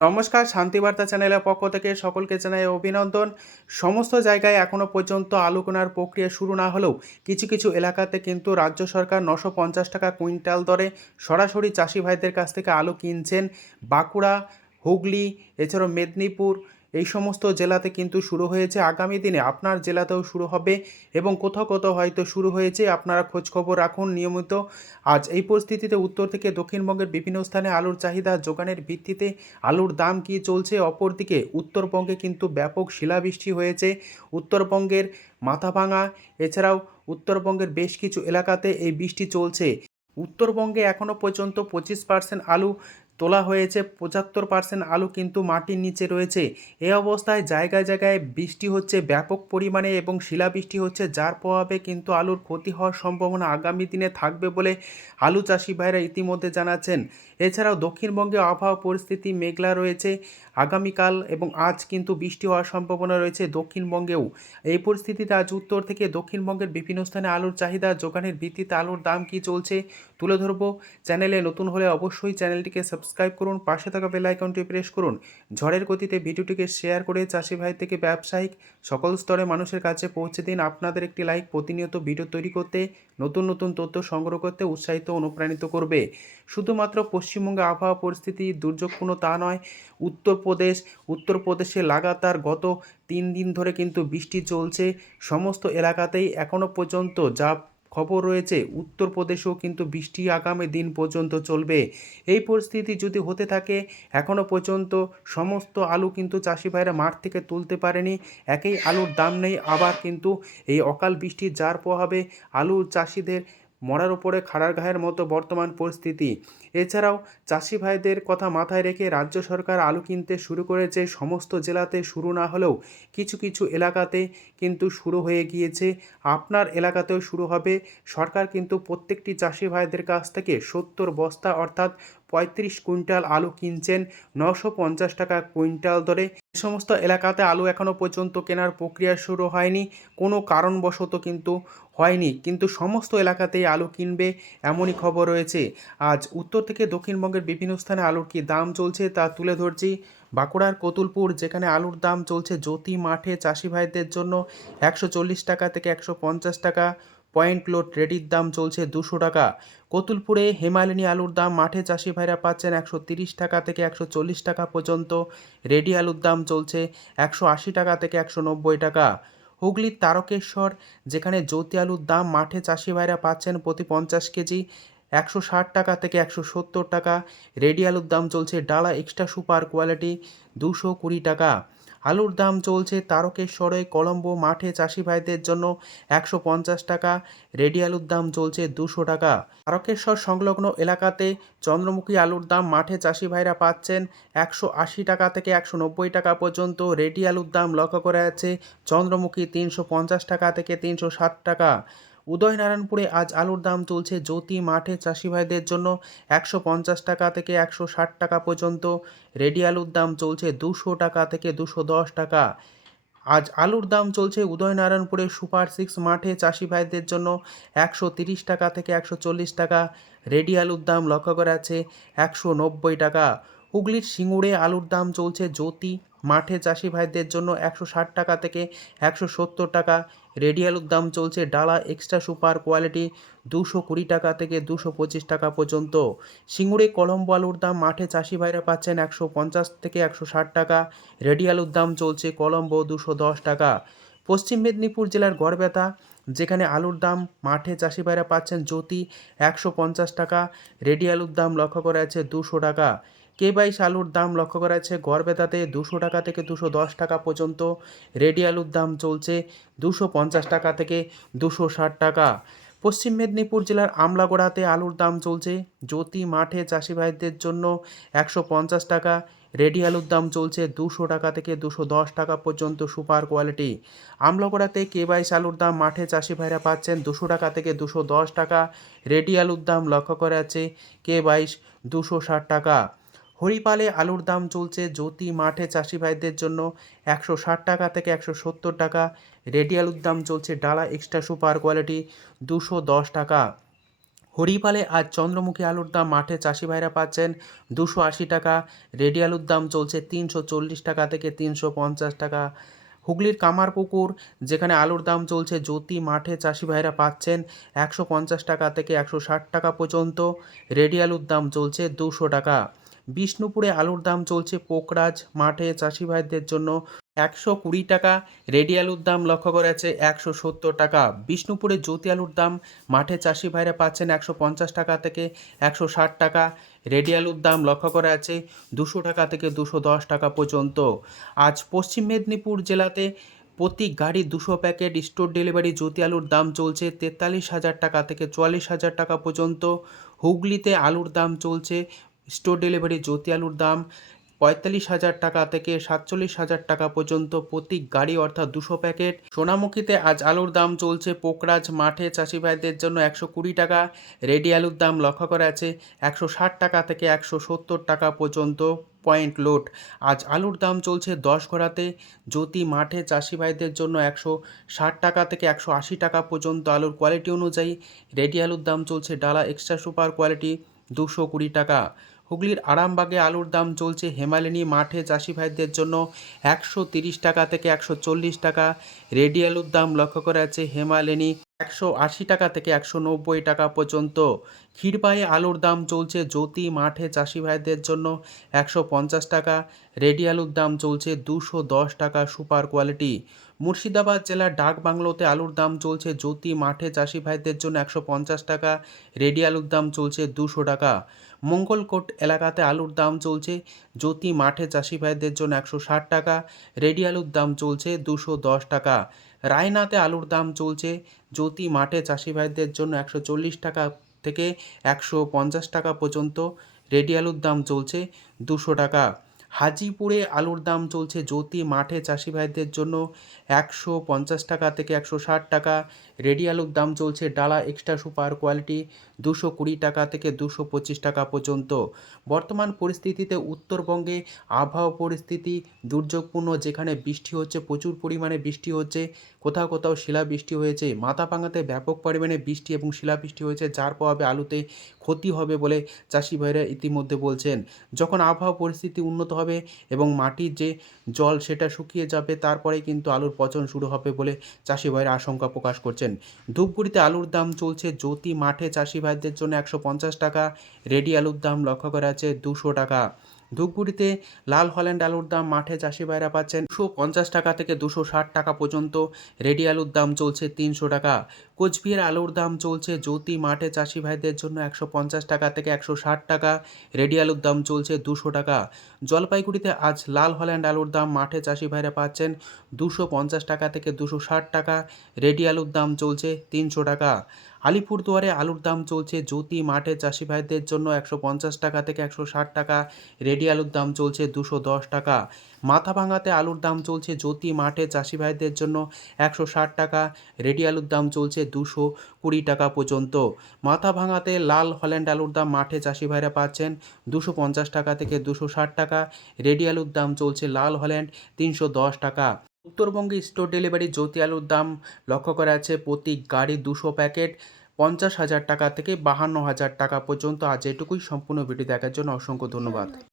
নমস্কার, শান্তিবার্তা চ্যানেলের পক্ষ থেকে সকলকে জানাই অভিনন্দন। সমস্ত জায়গায় এখনও পর্যন্ত আলু কেনার প্রক্রিয়া শুরু না হলেও কিছু কিছু এলাকাতে কিন্তু রাজ্য সরকার 950 টাকা কুইন্টাল দরে সরাসরি চাষি ভাইদের কাছ থেকে আলু কিনছেন। বাঁকুড়া, হুগলি, এছাড়াও মেদিনীপুর এই সমস্ত জেলাতে কিন্তু শুরু হয়েছে। আগামী দিনে আপনার জেলাতেও শুরু হবে এবং কোথাও কোথাও হয়তো শুরু হয়েছে। আপনারা খোঁজখবর রাখুন নিয়মিত। আজ এই পরিস্থিতিতে উত্তর থেকে দক্ষিণবঙ্গের বিভিন্ন স্থানে আলুর চাহিদা যোগানের ভিত্তিতে আলুর দাম কী চলছে। অপরদিকে উত্তরবঙ্গে কিন্তু ব্যাপক শিলাবৃষ্টি হয়েছে। উত্তরবঙ্গের মাথাভাঙা এছাড়াও উত্তরবঙ্গের বেশ কিছু এলাকাতে এই বৃষ্টি চলছে। উত্তরবঙ্গে এখনও পর্যন্ত 25% আলু তোলা হয়েছে, 75% আলু কিন্তু মাটির নিচে রয়েছে। এই অবস্থায় জায়গায় জায়গায় বৃষ্টি হচ্ছে ব্যাপক পরিমাণে এবং শিলাবৃষ্টি হচ্ছে, যার প্রভাবে কিন্তু আলুর ক্ষতি হওয়ার সম্ভাবনা আগামী দিনে থাকবে বলে আলু চাষি ভাইরা ইতিমধ্যে জানাচ্ছেন। এছাড়াও দক্ষিণবঙ্গে আবহাওয়া পরিস্থিতি মেঘলা রয়েছে। আগামীকাল এবং আজ কিন্তু বৃষ্টি হওয়ার সম্ভাবনা রয়েছে দক্ষিণবঙ্গেও। এই পরিস্থিতিতে আজ উত্তর থেকে দক্ষিণবঙ্গের বিভিন্ন স্থানে আলুর চাহিদা যোগানের ভিত্তিতে আলুর দাম কী চলছে তুলে ধরবো। চ্যানেলে নতুন হলে অবশ্যই চ্যানেলটিকে সাবস্ক্রাইব করুন, পাশে থাকা বেল আইকনটি প্রেস করুন। ঝড়ের গতিতে ভিডিওটিকে শেয়ার করে চাষি ভাই থেকে ব্যবসায়িক সকল স্তরে মানুষের কাছে পৌঁছে দিন। আপনাদের একটি লাইক প্রতিনিয়ত ভিডিও তৈরি করতে, নতুন নতুন তথ্য সংগ্রহ করতে উৎসাহিত অনুপ্রাণিত করবে। শুধুমাত্র পশ্চিমবঙ্গে আবহাওয়া পরিস্থিতি দুর্যোগপূর্ণ তা নয়, উত্তরপ্রদেশে লাগাতার গত 3 দিন ধরে কিন্তু বৃষ্টি চলছে। সমস্ত এলাকাতেই এখনও পর্যন্ত যা খবর রয়েছে উত্তরপ্রদেশেও কিন্তু বৃষ্টি আগামী দিন পর্যন্ত চলবে। এই পরিস্থিতি যদি হতে থাকে, এখনও পর্যন্ত সমস্ত আলু কিন্তু চাষি ভাইরা মাঠ থেকে তুলতে পারেনি। একেই আলুর দাম নেই, আবার কিন্তু এই অকাল বৃষ্টির যার প্রভাবে আলু চাষিদের মরার উপরে খাড়ার ঘায়ের মতো বর্তমান পরিস্থিতি। এছাড়াও চাষি ভাইদের কথা মাথায় রেখে রাজ্য সরকার আলু কিনতে শুরু করেছে। সমস্ত জেলাতে শুরু না হলেও কিছু কিছু এলাকাতে কিন্তু শুরু হয়ে গিয়েছে। আপনার এলাকাতেও শুরু হবে। সরকার কিন্তু প্রত্যেকটি চাষি ভাইদের কাছ থেকে 70 বস্তা অর্থাৎ 35 কুইন্টাল আলু কিনছেন 950 টাকা কুইন্টাল দরে। যে সমস্ত এলাকাতে আলু এখনও পর্যন্ত কেনার প্রক্রিয়া শুরু হয়নি, কোনো কারণবশত কিন্তু হয়নি, কিন্তু সমস্ত এলাকাতেই আলু কিনবে এমনই খবর রয়েছে। আজ উত্তর থেকে দক্ষিণবঙ্গের বিভিন্ন স্থানে আলুর কী দাম চলছে তা তুলে ধরছি। বাঁকুড়ার কতুলপুর, যেখানে আলুর দাম চলছে জ্যোতি মাঠে চাষি ভাইদের জন্য 140 টাকা থেকে 150 টাকা। পয়েন্ট লোড রেডির দাম চলছে 200 টাকা। কতুলপুরে হেমালিনী আলুর দাম মাঠে চাষি ভাইরা পাচ্ছেন 130 টাকা থেকে 140 টাকা পর্যন্ত। রেডি আলুর দাম চলছে 180 টাকা থেকে 190 টাকা। হুগলির তারকেশ্বর, যেখানে জ্যোতি আলুর দাম মাঠে চাষি ভাইরা পাচ্ছেন প্রতি 50 কেজি 160 টাকা থেকে 170 টাকা। রেডি আলুর দাম চলছে ডালা এক্সট্রা সুপার কোয়ালিটি 220 টাকা। আলুর দাম চলছে তারকেশ্বরে কলম্বো মাঠে চাষি ভাইদের জন্য 150 টাকা। রেডি আলুর দাম চলছে 200 টাকা। তারকেশ্বর সংলগ্ন এলাকাতে চন্দ্রমুখী আলুর দাম মাঠে চাষি ভাইরা পাচ্ছেন 180 টাকা থেকে 190 টাকা পর্যন্ত। রেডি আলুর দাম লক্ষ্য করা যাচ্ছে চন্দ্রমুখী 350 টাকা থেকে 360 টাকা। উদয়নারায়ণপুরে আজ আলুর দাম চলছে জ্যোতি মাঠে চাষি ভাইদের জন্য 150 টাকা থেকে 160 টাকা পর্যন্ত। রেডি আলুর দাম চলছে 200 টাকা থেকে 210 টাকা। আজ আলুর দাম চলছে উদয়নারায়ণপুরে সুপার 6 মাঠে চাষি ভাইদের জন্য 130 টাকা থেকে 140 টাকা। রেডি আলুর দাম লক্ষ্য করা যাচ্ছে 190 টাকা। হুগলির সিঙ্গুরে আলুর দাম চলছে জ্যোতি মাঠে চাষি ভাইদের জন্য 160 টাকা থেকে 170 টাকা। রেডি আলুর দাম চলছে ডালা এক্সট্রা সুপার কোয়ালিটি 220 টাকা থেকে 225 টাকা পর্যন্ত। সিঙ্গুরে কলম্বো আলুর দাম মাঠে চাষি ভাইরা পাচ্ছেন 150 থেকে 160 টাকা। রেডি আলুর দাম চলছে কলম্বো 210 টাকা। পশ্চিম মেদিনীপুর জেলার গড়বেতা, যেখানে আলুর দাম মাঠে চাষি ভাইরা পাচ্ছেন জ্যোতি 150 টাকা। রেডি আলুর দাম লক্ষ্য করা যাচ্ছে 200 টাকা। K22 আলুর দাম লক্ষ্য করা যাচ্ছে গড়বেতাতে 200 টাকা থেকে 210 টাকা পর্যন্ত। রেডি আলুর দাম চলছে 250 টাকা থেকে 260 টাকা। পশ্চিম মেদিনীপুর জেলার আমলাগোড়াতে আলুর দাম চলছে জ্যোতি মাঠে চাষি ভাইদের জন্য 150 টাকা। রেডি আলুর দাম চলছে 200 টাকা থেকে 210 টাকা পর্যন্ত সুপার কোয়ালিটি। আমলাগোড়াতে K22 আলুর দাম মাঠে চাষি ভাইরা পাচ্ছেন 200 টাকা থেকে 210 টাকা। রেডি আলুর দাম লক্ষ্য করা যাচ্ছে K22 260 টাকা। হরিপালে আলুর দাম চলছে জ্যোতি মাঠে চাষি ভাইদের জন্য 160 টাকা থেকে 170 টাকা। রেডি আলুর দাম চলছে ডালা এক্সট্রা সুপার কোয়ালিটি 210 টাকা। হরিপালে আজ চন্দ্রমুখী আলুর দাম মাঠে চাষি ভাইরা পাচ্ছেন 280 টাকা, রেডি আলুর দাম চলছে 340 টাকা থেকে 350 টাকা। হুগলির কামারপুকুর যেখানে আলুর দাম চলছে জ্যোতি মাঠে চাষি ভাইরা পাচ্ছেন 150 টাকা থেকে 160 টাকা পর্যন্ত, রেডি আলুর দাম চলছে 200 টাকা। বিষ্ণুপুরে আলুর দাম চলছে পোকরাজ মাঠে চাষি ভাইদের জন্য 120 টাকা, রেডি আলুর দাম লক্ষ্য করা যাচ্ছে 170 টাকা। বিষ্ণুপুরে জ্যোতি আলুর দাম মাঠে চাষি ভাইরা পাচ্ছেন 150 টাকা থেকে 160 টাকা, রেডি আলুর দাম লক্ষ্য করা যাচ্ছে 200 টাকা থেকে 210 টাকা পর্যন্ত। আজ পশ্চিম মেদিনীপুর জেলাতে প্রতি গাড়ি 200 প্যাকেট স্টোর ডেলিভারি জ্যোতি আলুর দাম চলছে 43,000 টাকা থেকে 44,000 টাকা পর্যন্ত। হুগলিতে আলুর দাম চলছে স্টোর ডেলিভারি জ্যোতি আলুর দাম 45,000 টাকা থেকে 47,000 টাকা পর্যন্ত প্রতি গাড়ি, অর্থাৎ 200 প্যাকেট। সোনামুখীতে আজ আলুর দাম চলছে পোকরাজ মাঠে চাষি ভাইদের জন্য 120 টাকা, রেডি আলুর দাম লক্ষ্য করা আছে 160 টাকা থেকে 170 টাকা পর্যন্ত পয়েন্ট লোড। আজ আলুর দাম চলছে 10 ঘোড়াতে জ্যোতি মাঠে চাষি ভাইদের জন্য 160 টাকা থেকে 180 টাকা পর্যন্ত আলুর কোয়ালিটি অনুযায়ী। রেডি আলুর দাম চলছে ডালা এক্সট্রা সুপার কোয়ালিটি 220 টাকা। হুগলির আরামবাগে আলুর দাম চলছে হেমালিনী মাঠে চাষি ভাইদের জন্য 130 টাকা থেকে 140 টাকা, রেডি আলুর দাম লক্ষ্য করা যাচ্ছে হেমালিনী 180 টাকা থেকে 190 টাকা পর্যন্ত। ক্ষীরপায়ে আলুর দাম চলছে জ্যোতি মাঠে চাষি ভাইদের জন্য 150 টাকা, রেডি আলুর দাম চলছে 210 টাকা সুপার কোয়ালিটি। মুর্শিদাবাদ জেলার ডাকবাংলোতে আলুর দাম চলছে জ্যোতি মাঠে চাষি ভাইদের জন্য 150 টাকা, রেডি আলুর দাম চলছে 200 টাকা। মঙ্গলকোট এলাকাতে আলুর দাম চলছে জ্যোতি মাঠে চাষি ভাইদের জন্য 160 টাকা, রেডি আলুর দাম চলছে 210 টাকা। রায়নাতে আলুর দাম চলছে জ্যোতি মাঠে চাষি ভাইদের জন্য 140 টাকা থেকে 150 টাকা পর্যন্ত, রেডি আলুর দাম চলছে 200 টাকা। হাজিপুরে আলুর দাম চলছে জ্যোতি মাঠে চাষি ভাইদের জন্য 150 টাকা থেকে 160 টাকা, রেডি আলুর দাম চলছে ডালা এক্সট্রা সুপার কোয়ালিটি 220 টাকা থেকে 225 টাকা পর্যন্ত। বর্তমান পরিস্থিতিতে উত্তরবঙ্গে আবহাওয়া পরিস্থিতি দুর্যোগপূর্ণ, যেখানে বৃষ্টি হচ্ছে, প্রচুর পরিমাণে বৃষ্টি হচ্ছে, কোথাও কোথাও শিলাবৃষ্টি হয়েছে। মাথাভাঙাতে ব্যাপক পরিমাণে বৃষ্টি এবং শিলাবৃষ্টি হয়েছে, যার প্রভাবে আলুতে ক্ষতি হবে বলে চাষি ভাইরা ইতিমধ্যে বলছেন। যখন আবহাওয়া পরিস্থিতি উন্নত হবে এবং মাটির যে জল সেটা শুকিয়ে যাবে, তারপরে কিন্তু আলুর পচন শুরু হবে বলে চাষি ভাইরা আশঙ্কা প্রকাশ করছেন। ধূপগুড়িতে আলুর দাম চলছে জ্যোতি মাঠে চাষি ভাইদের জন্য 150 টাকা, রেডি আলুর দাম লক্ষ্য করা আছে 200 টাকা। ধূপগুড়িতে লাল হল্যান্ড আলুর দাম মাঠে চাষি ভাইরা পাচ্ছেন 250 টাকা থেকে 260 টাকা পর্যন্ত, রেডি আলুর দাম চলছে 300 টাকা। কোচবিহার আলুর দাম চলছে জ্যোতি মাঠে চাষি ভাইদের জন্য 150 টাকা থেকে 160 টাকা, রেডি আলুর দাম চলছে 200 টাকা। জলপাইগুড়িতে আজ লাল হল্যান্ড আলুর দাম মাঠে চাষি ভাইরা পাচ্ছেন 250 টাকা থেকে 260 টাকা, রেডি আলুর দাম চলছে 300 টাকা। আলিপুরদুয়ারে আলুর দাম চলছে জ্যোতি মাঠে চাষি ভাইদের জন্য 150 টাকা থেকে 160 টাকা, রেডি আলুর দাম চলছে 210 টাকা। মাথাভাঙাতে আলুর দাম চলছে জ্যোতি মাঠে চাষি ভাইদের জন্য 160 টাকা, রেডি আলুর দাম চলছে 220 টাকা পর্যন্ত। মাথাভাঙাতে লাল হল্যান্ড আলুর দাম মাঠে চাষি ভাইরা পাচ্ছেন 250 টাকা থেকে 260 টাকা, রেডি আলুর দাম চলছে লাল হল্যান্ড 310 টাকা। উত্তরবঙ্গে স্টোর ডেলিভারি জ্যোতি আলুর দাম লক্ষ্য করা আছে প্রতি গাড়ি 200 প্যাকেট 50,000 টাকা থেকে 52,000 টাকা পর্যন্ত। আজ এটুকুই। সম্পূর্ণ ভিডিও দেখার জন্য অসংখ্য ধন্যবাদ।